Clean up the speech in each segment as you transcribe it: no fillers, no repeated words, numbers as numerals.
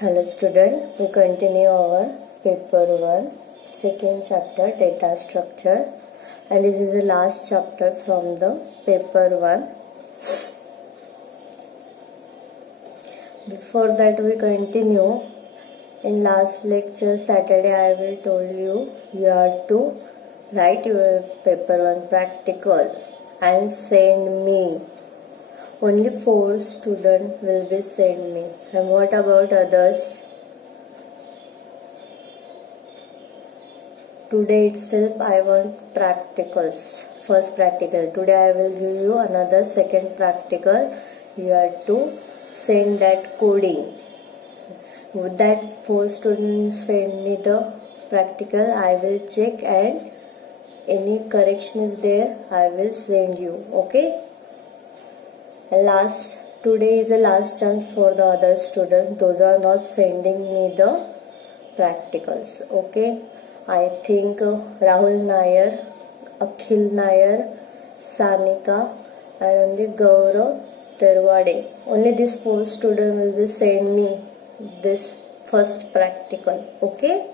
Hello student, we continue our paper 1, second chapter data structure, and this is the last chapter from the paper 1. Before that we continue, in last lecture Saturday I will told you have to write your paper 1 practical and send me. Only 4 students will be sent me. And what about others? Today itself I want practicals. First practical. Today I will give you another second practical. You have to send that coding. With that 4 students send me the practical, I will check and any correction is there, I will send you. Okay? Today is the last chance for the other students. Those are not sending me the practicals. Okay, I think Rahul Nair, Akhil Nair, Sanika, and only Gaurav Terwade. Only these 4 students will be send me this first practical. Okay,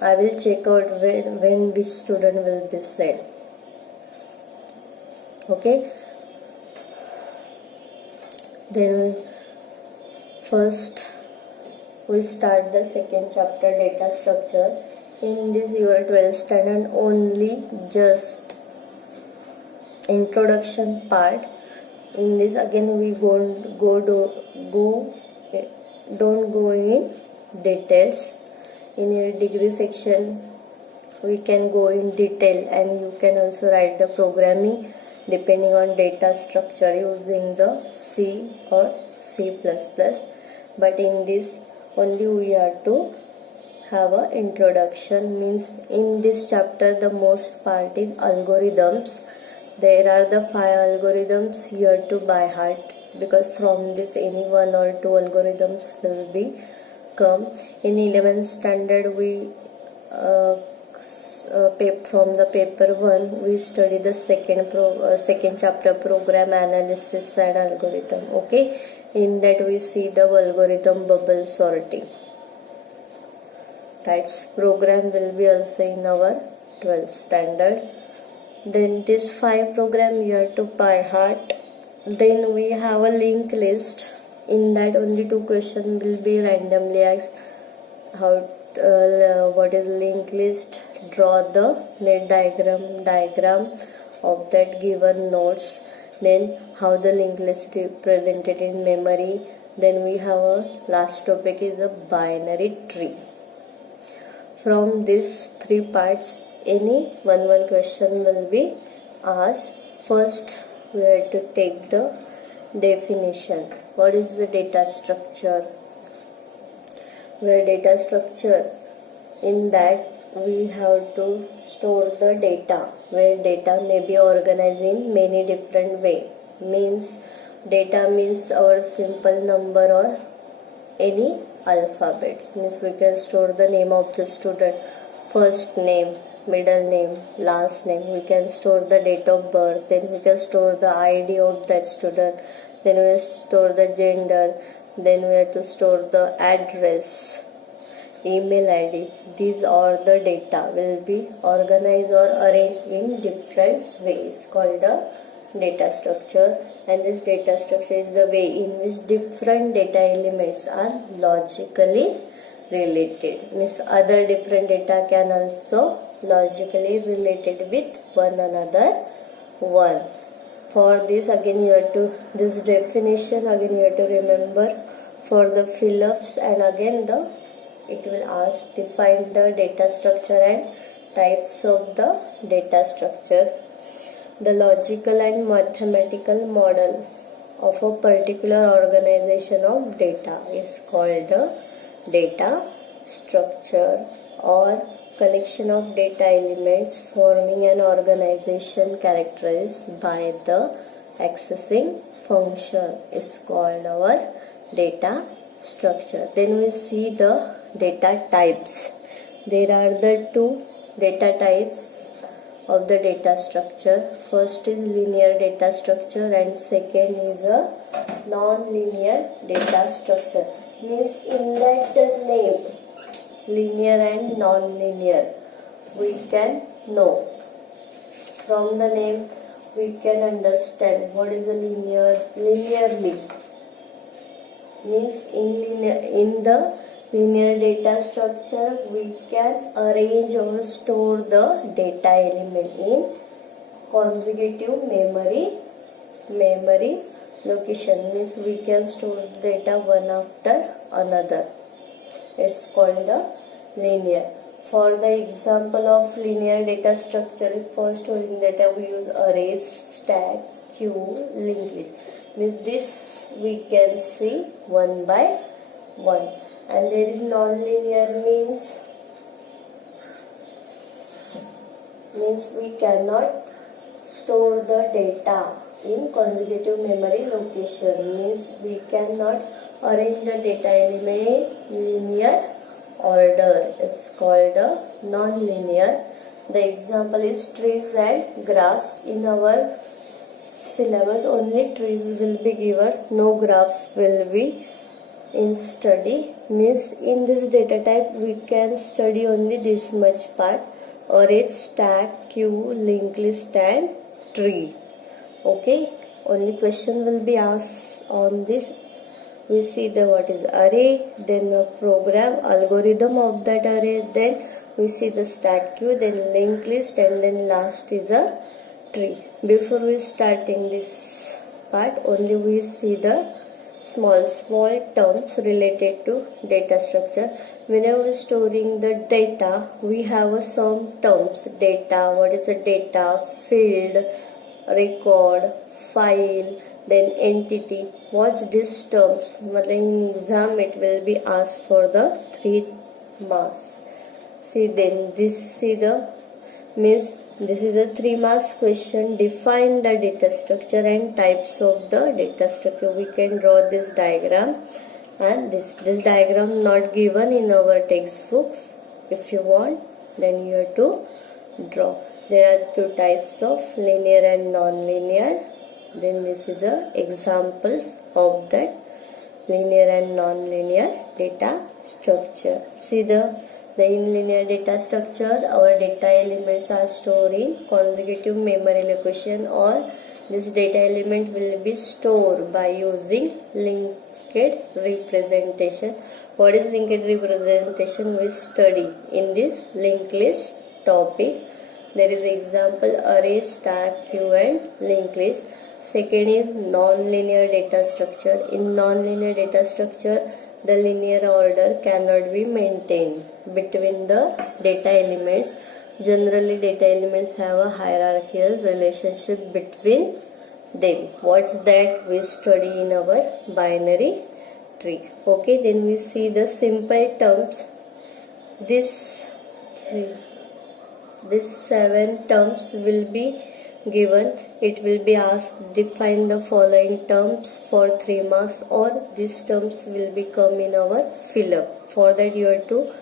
I will check out when which student will be sent. Okay. Then first we start the second chapter, data structure. In this your 12th standard only just introduction part. In this again we don't go in details. In your degree section we can go in detail, and you can also write the programming depending on data structure using the C or C++, but in this only we have to have a introduction. Means in this chapter the most part is algorithms. There are the 5 algorithms you have to by heart, because from this any 1 or 2 algorithms will be come. In 11th standard we from the paper 1 we study the second chapter, program analysis and algorithm. Okay, in that we see the algorithm bubble sorting. That's program will be also in our 12th standard. Then this 5 program you have to by heart. Then we have a linked list. In that only 2 questions will be randomly asked. What is linked list? Draw the net diagram of that given nodes. Then how the linked list is represented in memory. Then we have a last topic is the binary tree. From these 3 parts any one question will be asked. First we have to take the definition. What is the data structure? Where data structure, in that we have to store the data, where data may be organized in many different ways. Means data means our simple number or any alphabet. Means we can store the name of the student, first name, middle name, last name. We can store the date of birth. Then we can store the ID of that student. Then we store the gender. Then we have to store the address, email ID. These are the data will be organized or arranged in different ways, called a data structure. And this data structure is the way in which different data elements are logically related. Means other different data can also logically related with one another. For this again you have to, this definition again you have to remember for the fill-ups, and again it will ask define the data structure and types of the data structure. The logical and mathematical model of a particular organization of data is called the data structure, or collection of data elements forming an organization characterized by the accessing function is called our data structure. Then we see the data types. There are the 2 data types of the data structure. First is linear data structure and second is a non-linear data structure. means in that name, linear and non-linear, we can know. From the name we can understand what is the linearly means in the linear data structure we can arrange or store the data element in consecutive memory location, means we can store data one after another. It's called the linear. For the example of linear data structure, for storing data we use arrays, stack, queue, linked list. With this we can see one by one. And there is non-linear means we cannot store the data in consecutive memory location, means we cannot arrange the data element in linear order. It's called a non-linear. The example is trees and graphs. In our syllabus only trees will be given, no graphs will be in study, means in this data type we can study only this much part: array, stack, queue, linked list and tree. Okay, only question will be asked on this. We see the what is array, then a program algorithm of that array, then we see the stack, queue, then linked list, and then last is a tree. Before we starting this part, only we see the small terms related to data structure. Whenever storing the data, we have some terms: data, what is the data, field, record, file, then entity. What's these terms? In exam it will be asked for the 3 marks. See, then this is the 3 marks question. Define the data structure and types of the data structure. We can draw this diagram, and this diagram not given in our textbooks. If you want, then you have to draw. There are 2 types of linear and non-linear. Then this is the examples of that linear and non-linear data structure. See in linear data structure, our data elements are stored in consecutive memory location, or this data element will be stored by using linked representation. What is linked representation? We study in this linked list topic. There is example array, stack, queue and linked list. Second is non-linear data structure. In non-linear data structure, the linear order cannot be maintained between the data elements. Generally, data elements have a hierarchical relationship between them. What's that? We study in our binary tree. Okay, then we see the simple terms. These 7 terms will be given. It will be asked, define the following terms for 3 marks, or these terms will become in our fill-up. For that you have to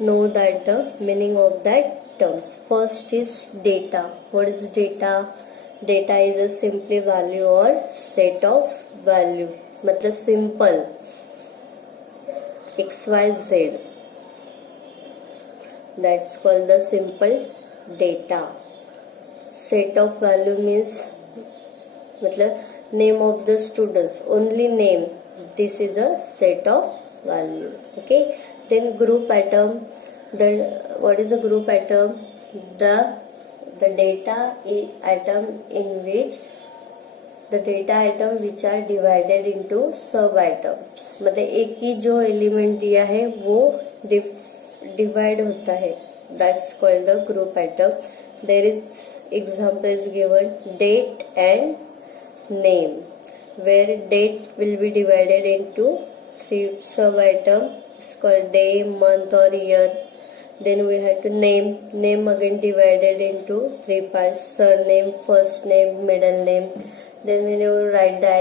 know that the meaning of that terms. First is data. What is data? Data is a simply value or set of value. मतलब simple XYZ. That's called the simple data. Set of value means name of the students, only name. This is a set of value. Okay. Then group atom. What is the group atom? The data atom in which the data atom which are divided into sub atoms. मतलब एक ही जो element दिया है वो divide होता है. That's called the group atom. There is example is given, date and name, where date will be divided into 3 sub items. It's called day, month or year. Then we have to name again divided into 3 parts: surname, first name, middle name. Then when you write the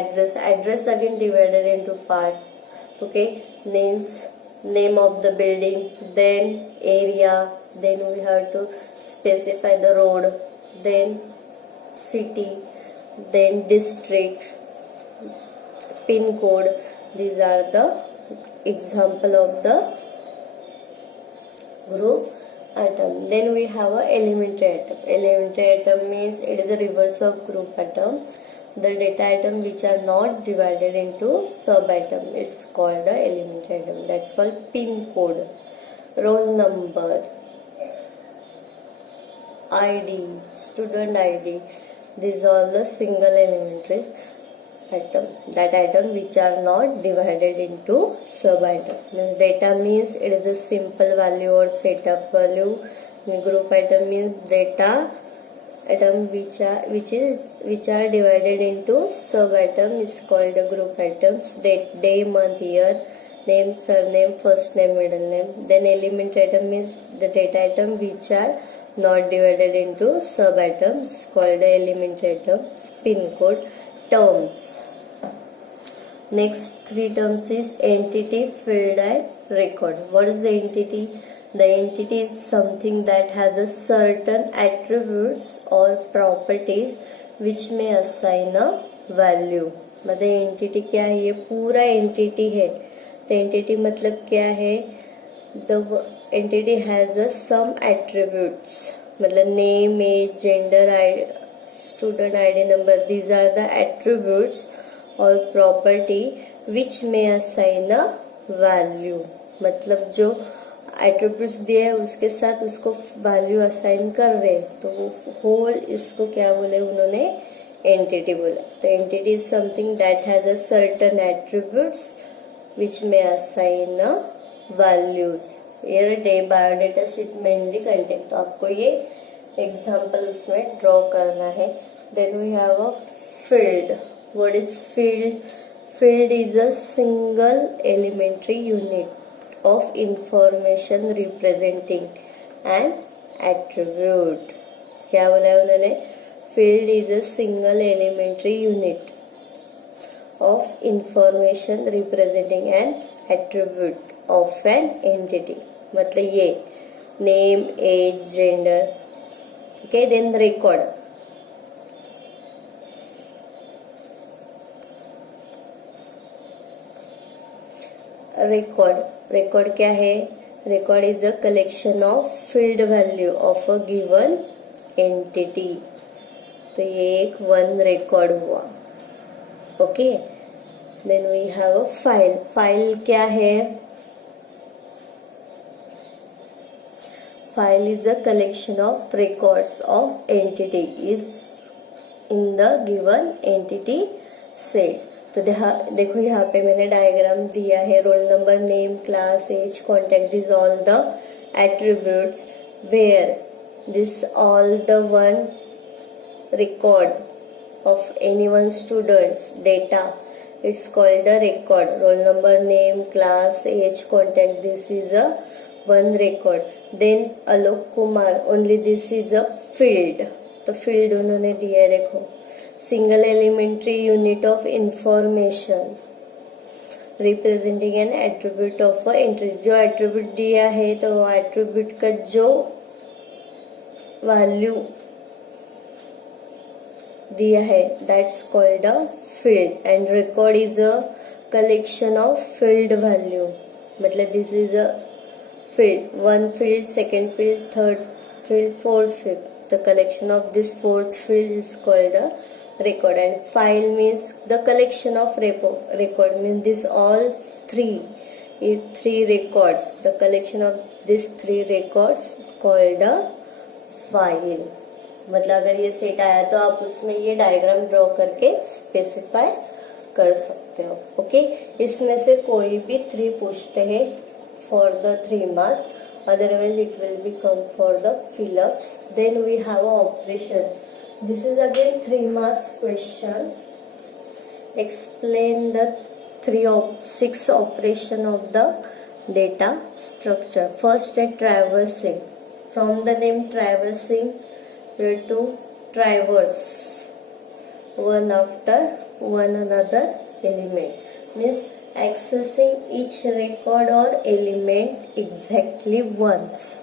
address again divided into part. Okay, name of the building, then area, then we have to specify the road, then city, then district, pin code. These are the example of the group atom. Then we have a elementary atom. Elementary atom means it is the reverse of group atom. The data atom which are not divided into subatom is called the elementary atom. That's called pin code, roll number, ID, student ID. These are the single elementary atom. That atom which are not divided into subatom. Means data means it is a simple value or setup value. Group atom means data atom which are divided into subatom is called the group atoms. Date, day, month, year, name, surname, first name, middle name. Then elementary atom means the data atom which are not divided into subatoms called the elementary atom. Pin code. Terms. Next three terms is entity, field and record. What is the entity? The entity is something that has a certain attributes or properties which may assign a value. मतलब entity क्या है? ये पूरा entity है. तो entity मतलब क्या है? The entity has a some attributes. मतलब name, age, gender, student ID number. These are the attributes or property which may assign a value. मतलब जो एट्रीब्यूट्स दिए है उसके साथ उसको वैल्यू असाइन कर रहे हैं, तो वो होल इसको क्या बोले उन्होंने? एंटिटी बोला. तो entity is something that has a certain attributes which may assign a values. ये the biodata sheet mainly content. तो आपको ये एग्जांपल उसमें ड्रॉ करना है. Then we have a field. What is field? Field is a single elementary unit of information representing an attribute. क्या बोला है उन्होंने? Field is a single elementary unit of information representing an attribute of an entity. मतलब ये name, age, gender. Okay, then record. Record क्या है? Record is a collection of field value of a given entity. तो ये एक one record हुआ. Okay. Then we have a file. File क्या है? File is a collection of records of entity is in the given entity set. तो देखो यहाँ पे मैंने डायग्राम दिया है. Roll number, name, class, age, contact, this all the attributes where this all the one record of any one students data. It's called a record. Roll number, name, class, age, contact, this is a one record. Then Alok Kumar, only this is a field. तो field उन्होंने दिया है. देखो single elementary unit of information representing an attribute of a entity. जो attribute दिया है तो वो attribute का जो value दिया है that's called a field. And record is a collection of field value. मतलब this is a field, one field, second field, third field, fourth field. The collection of this fourth field is called a record. And file means the collection of record means this all three records. The collection of these three records called a file. मतलब अगर ये set आया तो आप उसमें ये diagram draw करके specify कर सकते हो. ओके. इसमें से कोई भी 3 पूछते हैं for the 3 marks. Otherwise it will become for the fill-ups. Then we have a operation. This is again 3 marks question. Explain the 6 operation of the data structure. First, a traversing. From the name traversing, we have to traverse one after one another element. Means accessing each record or element exactly once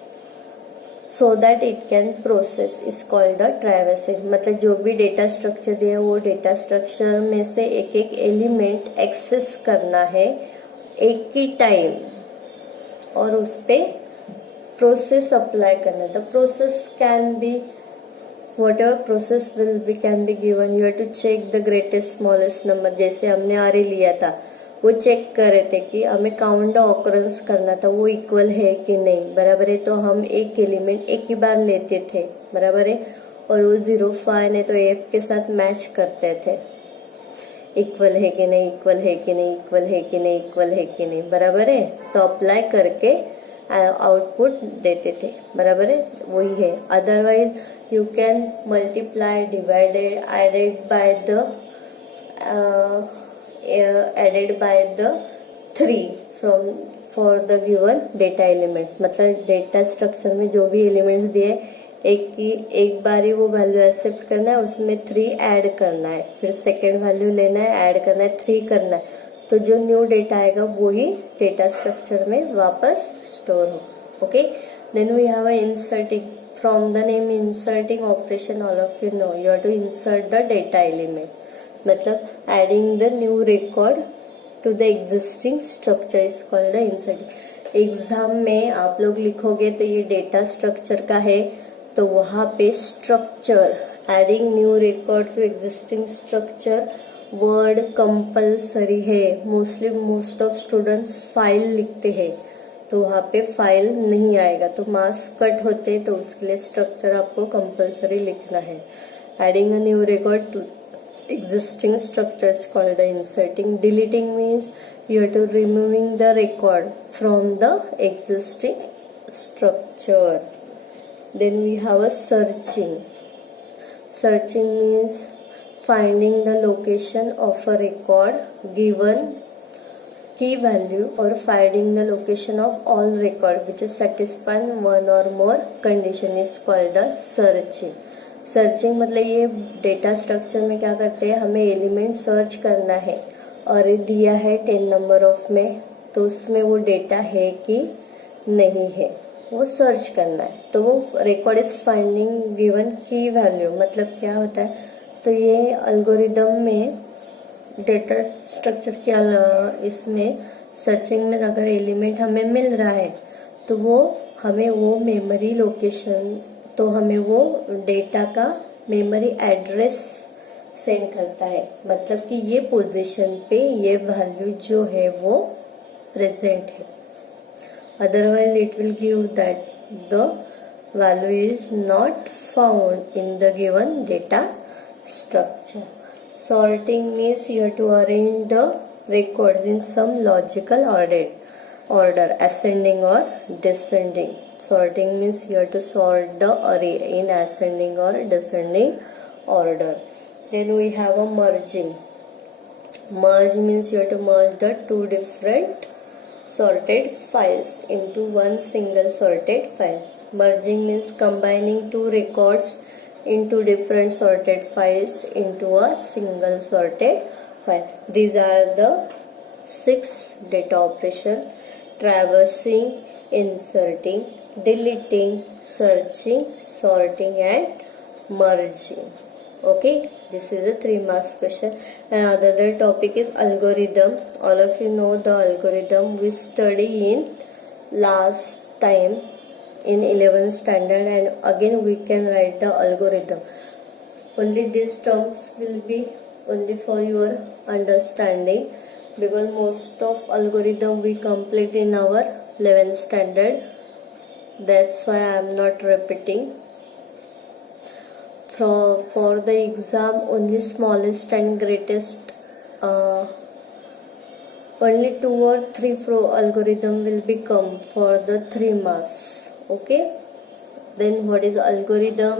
so that it can process is called a traversing. मतलब जो भी data structure दिया है वो data structure में से एक एक एलिमेंट एक्सेस करना है एक ही टाइम और उस पे प्रोसेस अप्लाई करना। The process can be whatever process will be can be given, you have to check the greatest smallest number। जैसे हमने आरे लिया था वो चेक कर रहे थे कि हमें काउंट द ऑकरेंस करना था वो इक्वल है कि नहीं, बराबर है। तो हम एक एलिमेंट एक ही बार लेते थे, बराबर है, और वो 05 ने तो एफ के साथ मैच करते थे, इक्वल है कि नहीं, इक्वल है कि नहीं, इक्वल है कि नहीं, इक्वल है कि नहीं, बराबर है। तो अप्लाई करके आउटपुट देते थे, बराबर है, वही है। Otherwise you can multiply, divided, added by the 3 from for the given data elements। मतलब डेटा स्ट्रक्चर में जो भी एलिमेंट्स दिए एक बार ही वो वैल्यू एक्सेप्ट करना है, उसमें 3 ऐड करना है, फिर सेकेंड वैल्यू लेना है, ऐड करना है, 3 करना है, तो जो न्यू डेटा आएगा वो ही डेटा स्ट्रक्चर में वापस स्टोर हो। Okay, then we have inserting. From the name inserting operation all of you know, you have to insert the data element, मतलब adding the new record to the existing structure is called the inserting. Exam में आप लोग लिखोगे तो ये data structure का है, तो वहां पे structure, adding new record to existing structure word compulsory है। मोस्ट ऑफ स्टूडेंट्स फाइल लिखते हैं, तो वहां पे फाइल नहीं आएगा, तो मार्क्स कट होते, तो उसके लिए स्ट्रक्चर आपको कंपल्सरी लिखना है। Adding a new record to existing structures called the inserting। Deleting means you are to removing the record from the existing structure। Then we have a searching। Searching means finding the location of a record given key value or finding the location of all record which is satisfying one or more condition is called the searching। Searching मतलब ये data structure में क्या करते हैं, हमें element search करना है और दिया है 10 नंबर ऑफ में, तो उसमें वो डेटा है कि नहीं है वो सर्च करना है। तो वो रिकॉर्ड इज फाइंडिंग गिवन की वैल्यू, मतलब क्या होता है, तो ये एल्गोरिदम में डेटा स्ट्रक्चर क्या, इसमें सर्चिंग में अगर एलिमेंट हमें मिल रहा है तो वो हमें वो मेमोरी लोकेशन, तो हमें वो डेटा का मेमोरी एड्रेस सेंड करता है, मतलब कि ये पोजीशन पे ये वैल्यू जो है वो प्रेजेंट है। Otherwise it will give that the value is not found in the given data structure. Sorting means you have to arrange the records in some logical order ascending or descending। Sorting means you have to sort the array in ascending or descending order। Then we have a merging। Merge means you have to merge the two different sorted files into one single sorted file। Merging means combining two records into different sorted files into a single sorted file। These are the 6 data operation: traversing, inserting, deleting, searching, sorting and merging। Okay, this is a 3 marks question। And other topic is algorithm। All of you know the algorithm we study in last time in 11th standard, and again we can write the algorithm। Only these terms will be only for your understanding, because most of algorithm we complete in our 11th standard, that's why I am not repeating। For the exam only smallest and greatest only 2 or 3 algorithm will become for the 3 marks। Okay, then what is algorithm?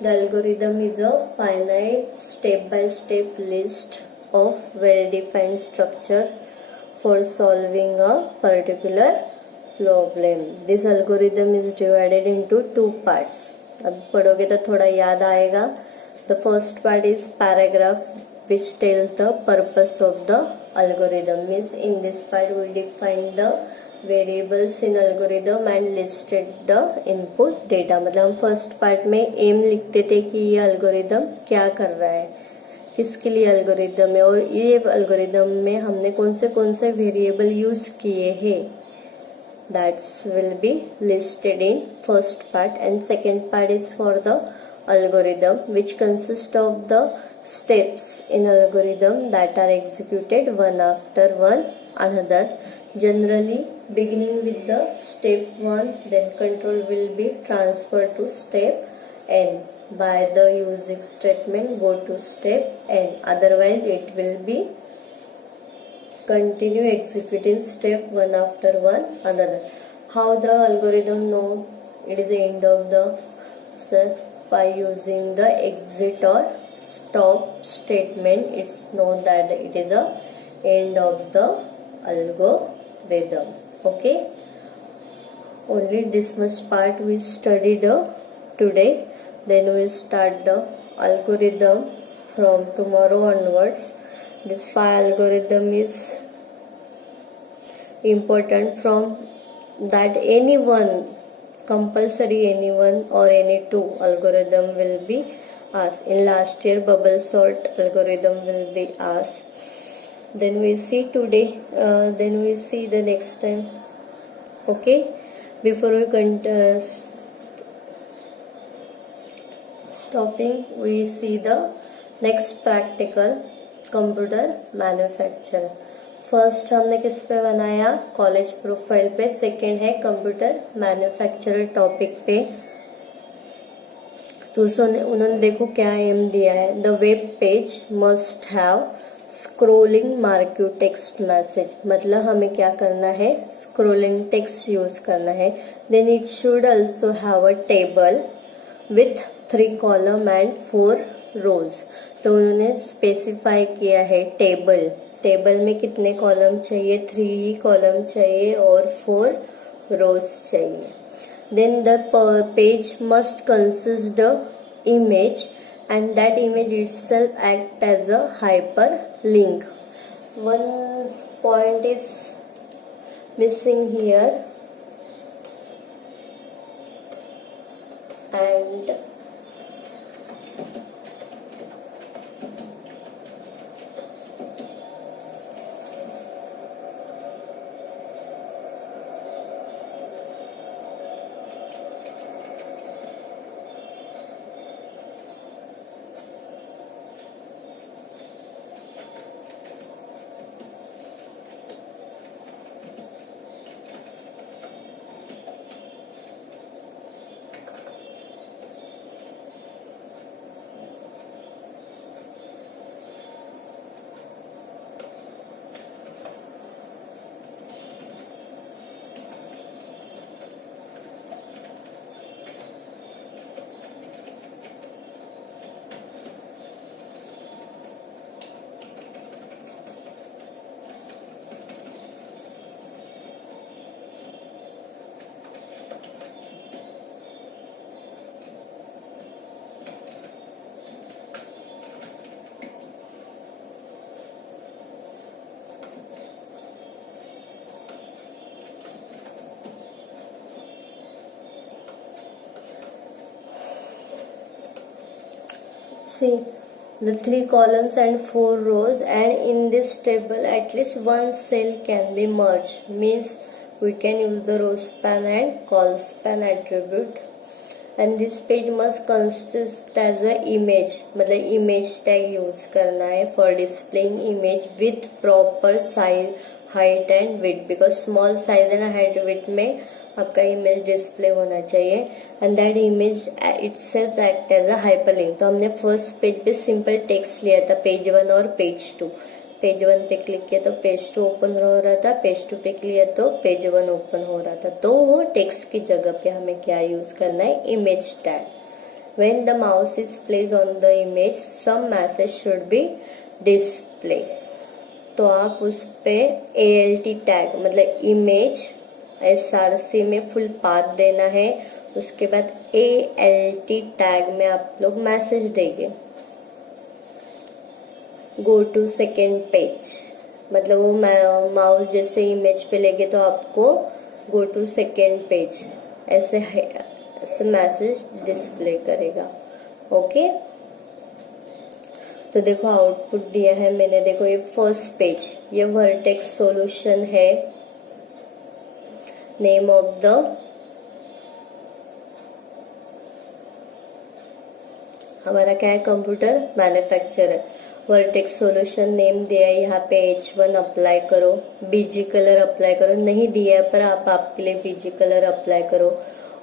The algorithm is a finite step-by-step list of well-defined structure for solving a particular problem। This algorithm is divided into 2 parts। अब पढ़ोगे तो थोड़ा याद आएगा। The first part is paragraph which tells the purpose of the algorithm। Means in this part we define the variables in algorithm and listed the input data. मतलब हम first part में M लिखते थे कि ये एल्गोरिदम क्या कर रहा है, किसके लिए एल्गोरिदम है और ये एल्गोरिदम में हमने कौन से वेरिएबल यूज किए हैं, that's will be listed in first part and second part is for the algorithm which consists of the steps in algorithm that are executed one after one another, generally beginning with the step 1, then control will be transferred to step n by the using statement go to step n, otherwise it will be continue executing step one after one another. How the algorithm know it is the end of the step? By using the exit or stop statement, it's known that it is the end of the algorithm. Okay, only this much part we studied today, then we start the algorithm from tomorrow onwards. This 5 algorithm is important, from that anyone compulsory anyone or any two algorithm will be asked. In last year bubble sort algorithm will be asked. Then we see today, then we see the next time. Okay, before we stopping, we see the next practical, computer manufacture. First हमने किस पे बनाया, college profile पे, second है computer manufacturer topic पे. तो उन्होंने देखो क्या एम दिया है, the web page must have scrolling marquee text message, मतलब हमें क्या करना है, स्क्रोलिंग टेक्स्ट यूज करना है. Then it should also have a table with 3 column and 4 rows. तो उन्होंने स्पेसिफाई किया है टेबल, टेबल में कितने कॉलम चाहिए, 3 कॉलम चाहिए और 4 रोज चाहिए. Then the page must consist the image and that image itself act as a hyper link. One point is missing here and see the 3 columns and 4 rows, and in this table at least one cell can be merged, means we can use the row span and col span attribute. And this page must consist as a image, मतलब image tag use करना है for displaying image with proper size, height and width, because small size and height width में आपका image display होना चाहिए. And that image itself act as a hyperlink. तो हमने first page पे सिंपल टेक्स्ट लिया था, पेज 1 और पेज 2. पेज 1 पे क्लिक किया तो पेज 2 ओपन हो रहा था, पेज 2 पे क्लिक तो पेज 1 ओपन हो रहा था. तो वो टेक्स्ट की जगह पे हमें क्या यूज करना है, image tag. When the mouse is place on the image some message should be display. तो आप उस पे ALT टैग मतलब इमेज SRC में फुल पाथ देना है. उसके बाद ALT टैग में आप लोग मैसेज देंगे गो टू सेकेंड पेज, मतलब वो माउस जैसे इमेज पे लेंगे तो आपको गो टू सेकेंड पेज ऐसे मैसेज डिस्प्ले करेगा. ओके, तो देखो आउटपुट दिया है मैंने, देखो ये फर्स्ट पेज, ये वर्टेक्स सॉल्यूशन है, नेम ऑफ द हमारा क्या है, computer manufacturer. Vertex solution name दिया है, यहाँ पे H1 अप्लाई करो, बीजी कलर अप्लाई करो, नहीं दिया है पर आप आपके लिए बीजी कलर अप्लाई करो।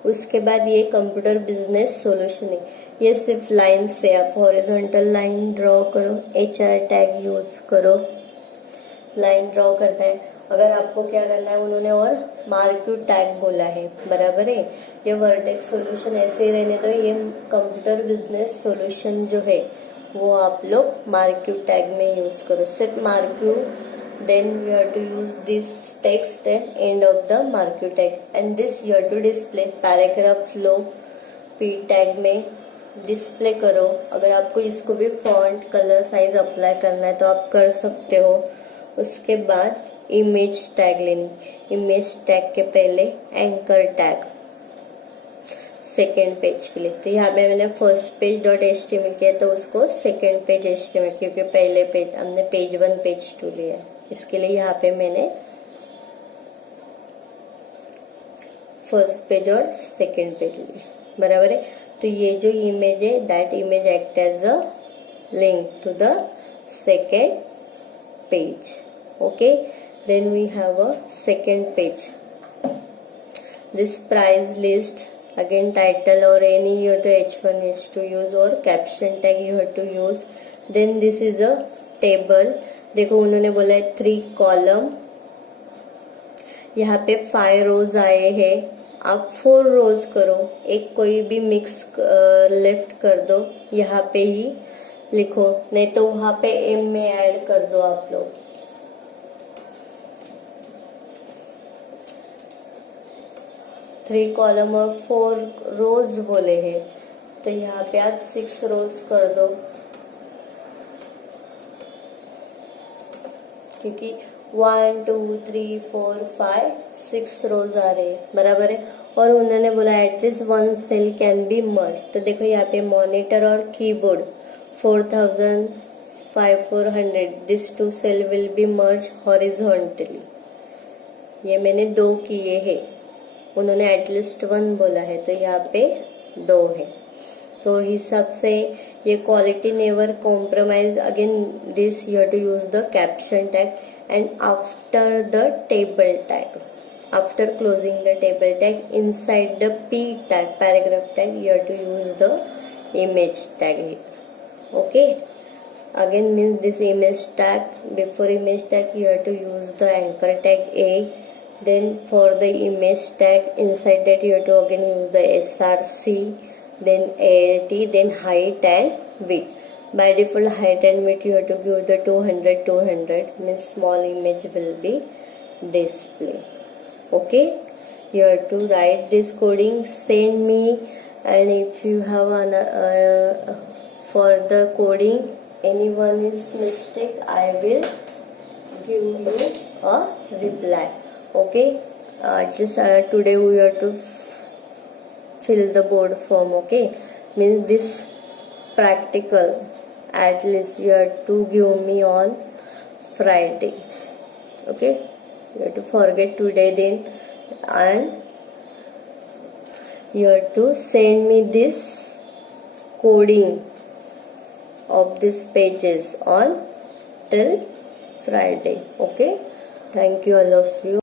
उसके बाद ये कंप्यूटर बिजनेस सॉल्यूशन है, ये सिर्फ लाइन से आप हॉरिजॉन्टल लाइन ड्रॉ करो, HR टैग यूज करो, लाइन ड्रॉ करना है। अगर आपको क्या करना है, उन्होंने और मार्क्यू टैग बोला है, बराबर है। ये वर्टेक्स सॉल्यूशन ऐसे ही रहने दो, ये कंप्यूटर बिजनेस सॉल्यूशन जो है वो आप लोग मार्क्यू टैग में यूज करो, सिर्फ marquee, then you have to use this text at end of the marquee tag, and this you have to display paragraph flow p tag में डिस्प्ले करो। अगर आपको इसको भी फॉन्ट कलर साइज अप्लाई करना है तो आप कर सकते हो। उसके बाद इमेज टैग लेनी, इमेज टैग के पहले एंकर टैग सेकेंड पेज के लिए। तो यहाँ पे मैंने फर्स्ट पेज डॉट HTML किया तो उसको सेकेंड पेज HTML, क्योंकि पहले पेज हमने पेज 1 पेज 2 लिया है, इसके लिए यहाँ पे मैंने फर्स्ट पेज और सेकेंड पेज लिया, बराबर है। तो ये जो इमेज है, that image act as a link to the second page, okay. Then we have a second page, this price list, again title or any you have to H1 is to use or caption tag you have to use. Then this is a table, देखो उन्होंने बोला है 3 column, यहाँ पे 5 रोज आए हैं, आप 4 रोज करो, एक कोई भी मिक्स लेफ्ट कर दो, यहाँ पे ही लिखो, नहीं तो वहां पे M में ऐड कर दो आप लोग। थ्री कॉलम और 4 रोज बोले हैं, तो यहाँ पे आप 6 रोज कर दो, क्योंकि 1 2 3 4 5 6 रोज आ रहे हैं, बराबर है। और उन्होंने बोला at least 1 cell can be merge. तो देखो यहाँ पे मॉनिटर और keyboard 4500, this 2 cell will be merge horizontally. ये मैंने 2 किए हैं, उन्होंने एटलीस्ट 1 बोला है, तो यहाँ पे 2 है। तो हिसाब से ये quality never compromise, again this you have to use the caption tag and after the table tag, after closing the table tag inside the P tag paragraph tag you have to use the image tag here, okay. Again means this image tag, before image tag you have to use the anchor tag A. Then for the image tag inside that you have to again use the src, then alt, then height and width. By default height and width you have to give the 200 means small image will be display, okay. You have to write this coding, send me, and if you have an for the coding anyone is mistake, I will give you a reply, okay. Just today we have to fill the board form, okay. Means this practical at least you have to give me on Friday, okay. You have to forget today then, and you have to send me this coding of these pages on till Friday, okay. Thank you all of you.